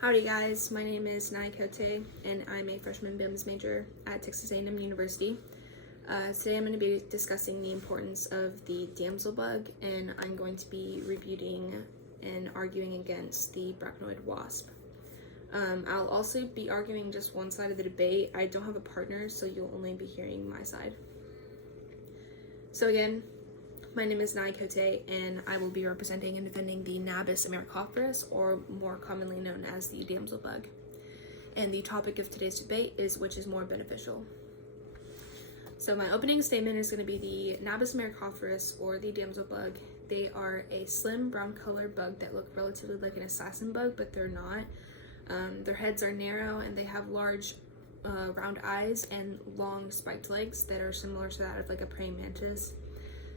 Howdy guys, my name is Naikote and I'm a freshman BIMS major at Texas A&M University. Today I'm going to be discussing the importance of the damsel bug, and I'm going to be refuting and arguing against the bracknoid wasp. I'll also be arguing just one side of the debate. I don't have a partner, so you'll only be hearing my side. So again, my name is Naikote, and I will be representing and defending the Nabis americophorus, or more commonly known as the damsel bug. And the topic of today's debate is which is more beneficial. So my opening statement is going to be the Nabis americophorus, or the damsel bug. They are a slim brown colored bug that look relatively like an assassin bug, but they're not. Their heads are narrow and they have large round eyes and long spiked legs that are similar to that of like a praying mantis,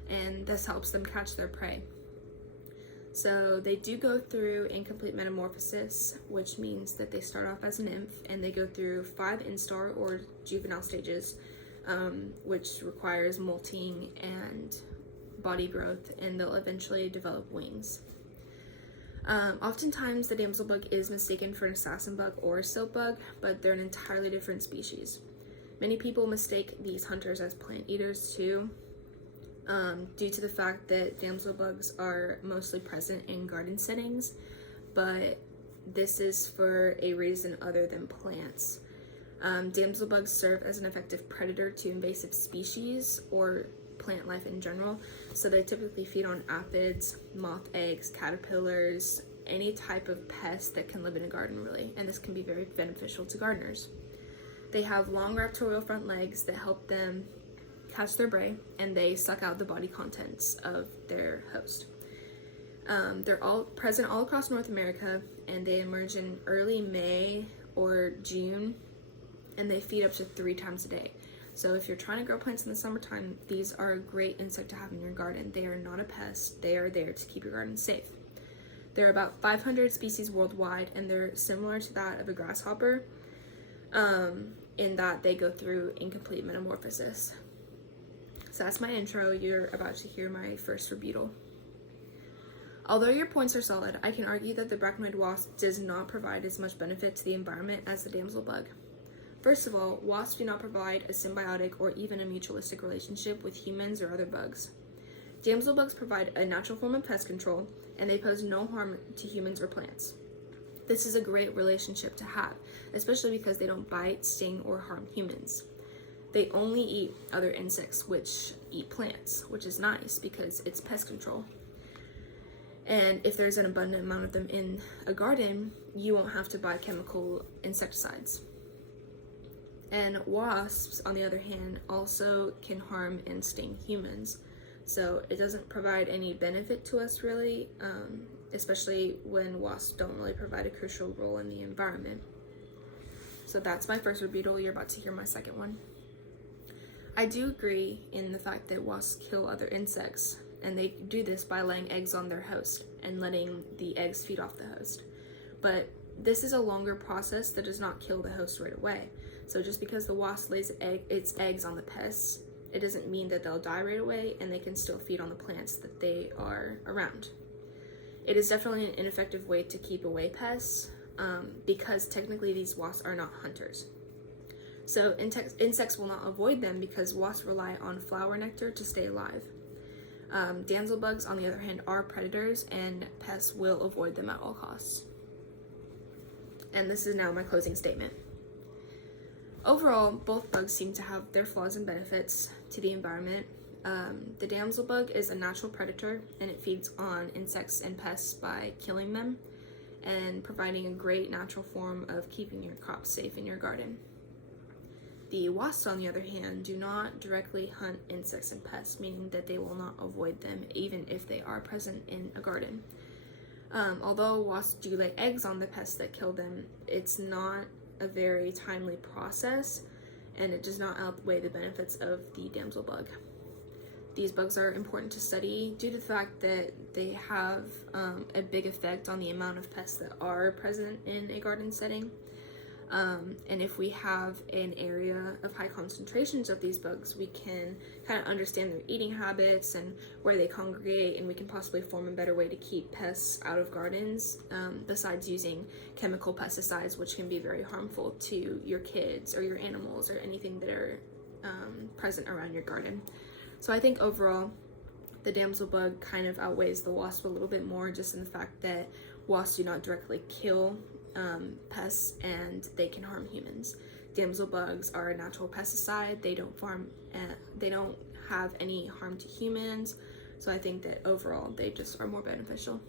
and this helps them catch their prey. So they do go through incomplete metamorphosis, which means that they start off as an nymph and they go through 5 instar or juvenile stages, which requires molting and body growth, and they'll eventually develop wings. Oftentimes the damsel bug is mistaken for an assassin bug or a silk bug, but they're an entirely different species. Many people mistake these hunters as plant eaters too, due to the fact that damsel bugs are mostly present in garden settings, but this is for a reason other than plants. Damsel bugs serve as an effective predator to invasive species or plant life in general, so they typically feed on aphids, moth eggs, caterpillars, any type of pest that can live in a garden really, and this can be very beneficial to gardeners. They have long raptorial front legs that help them catch their prey, and they suck out the body contents of their host. They're all present all across North America, and they emerge in early May or June, and they feed up to 3 times a day. So if you're trying to grow plants in the summertime, these are a great insect to have in your garden. They are not a pest, they are there to keep your garden safe. There are about 500 species worldwide, and they're similar to that of a grasshopper, in that they go through incomplete metamorphosis. So that's my intro. You're about to hear my first rebuttal. Although your points are solid, I can argue that the bracknoid wasp does not provide as much benefit to the environment as the damsel bug. First of all, wasps do not provide a symbiotic or even a mutualistic relationship with humans or other bugs. Damsel bugs provide a natural form of pest control, and they pose no harm to humans or plants. This is a great relationship to have, especially because they don't bite, sting, or harm humans. They only eat other insects which eat plants, which is nice because it's pest control. And if there's an abundant amount of them in a garden, you won't have to buy chemical insecticides. And wasps, on the other hand, also can harm and sting humans. So it doesn't provide any benefit to us really, especially when wasps don't really provide a crucial role in the environment. So that's my first rebuttal. You're about to hear my second one. I do agree in the fact that wasps kill other insects, and they do this by laying eggs on their host and letting the eggs feed off the host. But this is a longer process that does not kill the host right away. So just because the wasp lays its eggs on the pests, it doesn't mean that they'll die right away, and they can still feed on the plants that they are around. It is definitely an ineffective way to keep away pests, because technically these wasps are not hunters. So insects will not avoid them because wasps rely on flower nectar to stay alive. Damsel bugs, on the other hand, are predators, and pests will avoid them at all costs. And this is now my closing statement. Overall, both bugs seem to have their flaws and benefits to the environment. The damsel bug is a natural predator, and it feeds on insects and pests by killing them and providing a great natural form of keeping your crops safe in your garden. The wasps, on the other hand, do not directly hunt insects and pests, meaning that they will not avoid them even if they are present in a garden. Although wasps do lay eggs on the pests that kill them, it's not a very timely process, and it does not outweigh the benefits of the damsel bug. These bugs are important to study due to the fact that they have a big effect on the amount of pests that are present in a garden setting. And if we have an area of high concentrations of these bugs, we can kind of understand their eating habits and where they congregate, and we can possibly form a better way to keep pests out of gardens, besides using chemical pesticides, which can be very harmful to your kids or your animals or anything that are present around your garden. So I think overall, the damsel bug kind of outweighs the wasp a little bit more, just in the fact that wasps do not directly kill pests and they can harm humans. Damsel bugs are a natural pesticide. They don't have any harm to humans. So I think that overall they just are more beneficial.